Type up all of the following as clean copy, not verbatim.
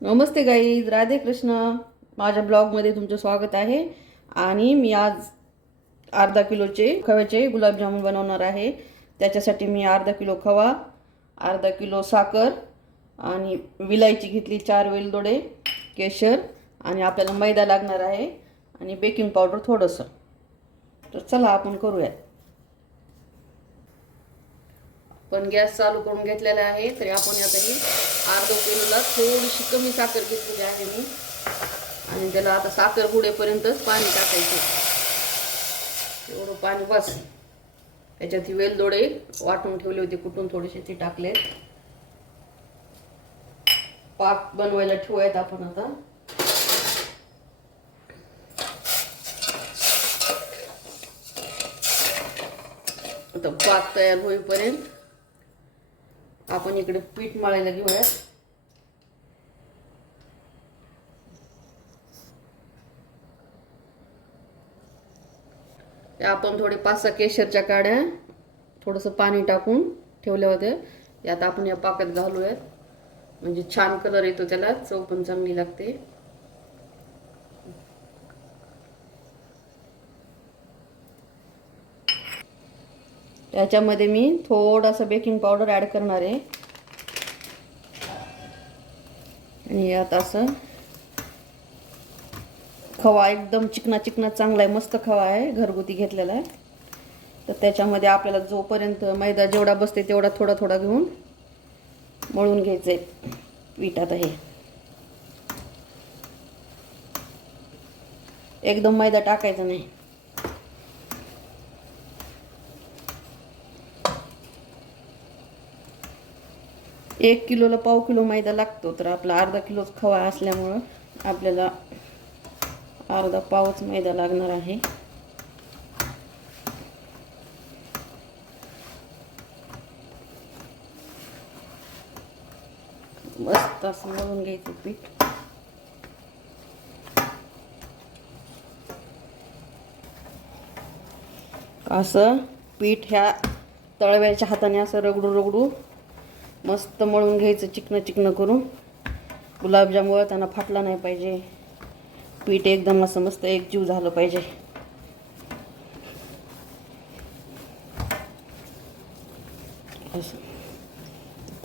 नमस्ते guys, Radhe Krishna. माझ्या ब्लॉगमध्ये तुमचं स्वागत आहे. आणि मी आज अर्धा किलोचे खव्याचे गुलाबजामुन बनवणार आहे. त्याच्यासाठी मी अर्धा किलो खवा, अर्धा किलो साखर आणि विलायची घेतली, 4 वेलदोडे, केशर आणि आपल्याला मैदा लागणार आहे आणि बेकिंग पावडर थोडंसं. तर चला आपण करूया. पण गॅस चालू करून घेतलेला आहे. तरी आपण आता ही अर्धा किलोला थोडीशी कमी साखर घेतलेली आहे मी. आणि त्याला आता साखर बुडेपर्यंतच पाणी टाकायचं. एवढं पाणी बस. त्याच्यात ही वेलदोडे वाटून ठेवले होते, कुठून थोडेसे ते टाकले. पाक बनवायला ठेवूयात आपण आता. आता पाक तयार होईपर्यंत आपण इकडे पीठ मळायला घेऊयात. आपण थोडे 5-6 केशरच्या काड्या थोडंसं पाणी टाकून ठेवल्या होत्या. यात आपण या पाकात घालूयात, म्हणजे छान कलर येतो, त्याला चव पण चांगली लागते. त्याच्यामध्ये मी थोडासा बेकिंग पावडर ॲड करणार आहे. आणि यात असं खवा एकदम चिकना चिकना चांगला आहे, मस्त खवा आहे, घरगुती घेतलेला आहे. तर त्याच्यामध्ये आपल्याला जोपर्यंत मैदा जेवढा बसते तेवढा थोडा थोडा घेऊन मळून घ्यायचं आहे पीठ. आता हे एकदम मैदा टाकायचा नाही. एक किलोला पाव किलो मैदा लागतो. तर आपला अर्धा किलोच खवा असल्यामुळं आपल्याला अर्धा पावच मैदा लागणार आहे. मस्त असं मळून घ्यायचं पीठ. असं पीठ ह्या तळव्याच्या हाताने असं रगडू रगडू मस्त मळून घ्यायचं, चिकनं चिकनं करून. गुलाबजाम वळताना फाटला नाही पाहिजे. पीठ एकदम असं मस्त एकजीव झालं पाहिजे. असं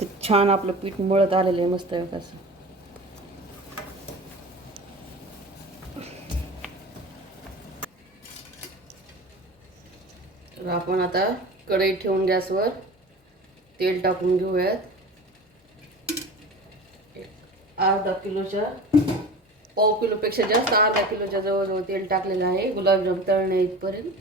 तर छान आपलं पीठ मळत आलेलं आहे, मस्त आहे असं. तर आपण आता कढई ठेवून गॅसवर तेल टाकून घेऊयात. अर्धा किलोच्या, पाव किलोपेक्षा जास्त, अर्धा किलोच्या जवळजवळ तेल टाकलेलं आहे गुलाबजाम तळण्या इथपर्यंत.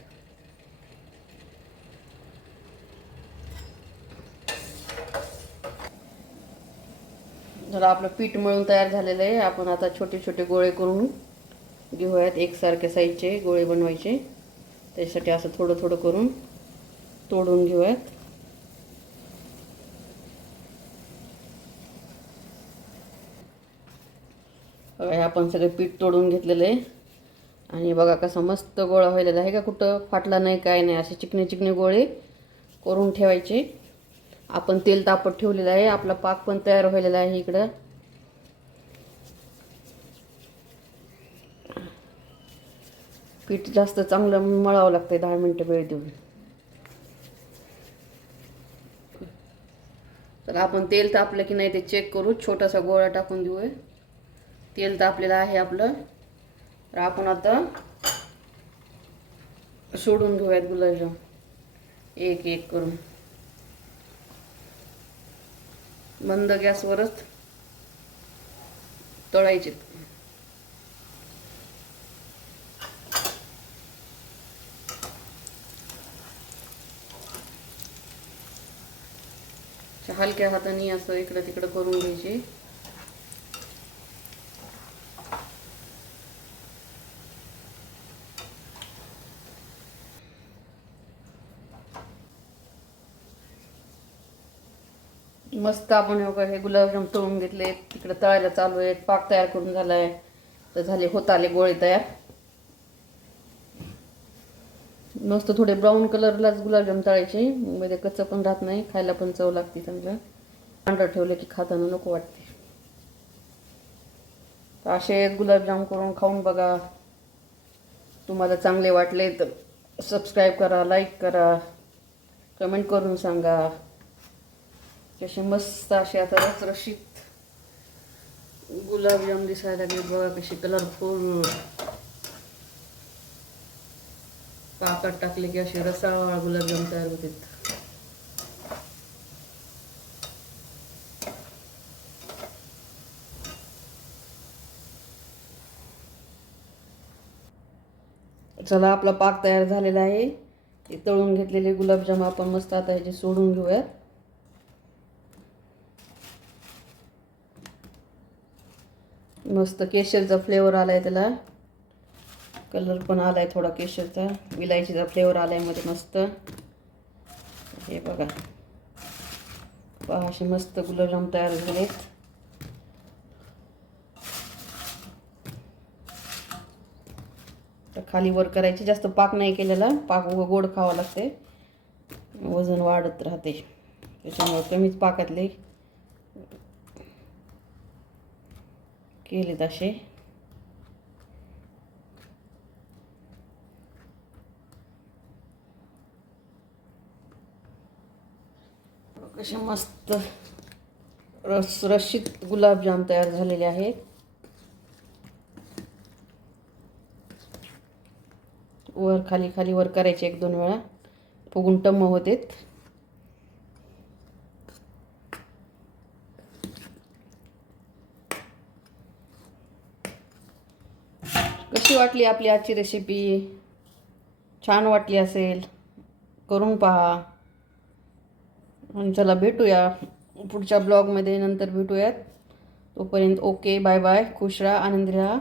जर आपलं पीठ मळून तयार झालेलं आहे, आपण आता छोटे छोटे गोळे करून घेऊयात. एकसारख्या साईजचे गोळे बनवायचे. त्यासाठी असं थोडं थोडं करून तोडून घेऊयात. आपण सगळे पीठ तोडून घेतलेलं आहे. आणि बघा कसा मस्त गोळा व्हायला आहे का, कुठं फाटला नाही, काय नाही. असे चिकने चिकने गोळे करून ठेवायचे. आपण तेल तापत ठेवलेलं आहे. आपला पाक पण तयार व्हायला आहे इकडं. पीठ जास्त चांगलं मळावं लागतं, 10 मिनटं वेळ देऊन. तर आपण तेल तापलं की नाही ते चेक करू. छोटासा गोळा टाकून देऊया. तेल तापलेलं आहे आपलं. तर आपण आता सोडून घेऊयात गुलाबजाम एक एक करून. मंद गॅसवरच तळायचे. हलक्या हाताने असं इकडं तिकडं करून घ्यायचे. मस्त आपण हे गुलाबजाम तळून घेतले. तिकडे तळायला चालू आहेत. पाक तयार करून झालाय. तर झाले, होत आले गोळे तयार. मस्त थोडे ब्राऊन कलरलाच गुलाबजाम तळायचे, मध्ये कच्चं पण राहत नाही, खायला पण चव लागते चांगलं. पांढरं ठेवलं की खाताना नको वाटते. असे गुलाबजाम करून खाऊन बघा. तुम्हाला चांगले वाटले तर सबस्क्राईब करा, लाईक करा, कमेंट करून सांगा. कसे मस्त असे आता रसरशीत गुलाबजाम दिसायला लागले बघा, कसे कलरफुल. पाकात टाकले की असे रसाळ गुलाबजाम तयार होतात. चला, आपला पाक तयार झालेला आहे. हे तळून घेतलेले गुलाबजाम आपण मस्त आता ह्याचे सोडून घेऊयात. मस्त केशरचा फ्लेवर आलाय, त्याला कलर पण आलाय थोडा केशरचा, विलायचीचा फ्लेवर आलाय मध्ये मस्त. हे बघा, पहा असे मस्त गुलाबजाम तयार झालेत. खाली वर करायची, जास्त पाक नाही केलेला. पाक गोड खावा लागते, वजन वाढत राहते, त्याच्यामुळे कमीच पाकातले केलेत असे. कसे मस्त रसरशीत गुलाबजाम तयार झालेले आहेत. वर खाली खाली वर करायचे, 1-2 वेळा फुगून टम्म होतेत. कशी वाटली आपली आजची रेसिपी? छान वाटली असेल करून पहा. आणि चला भेटूया पुढच्या ब्लॉगमध्ये, नंतर भेटूयात. तोपर्यंत ओके, बाय बाय, खुश राहा, आनंदी राहा.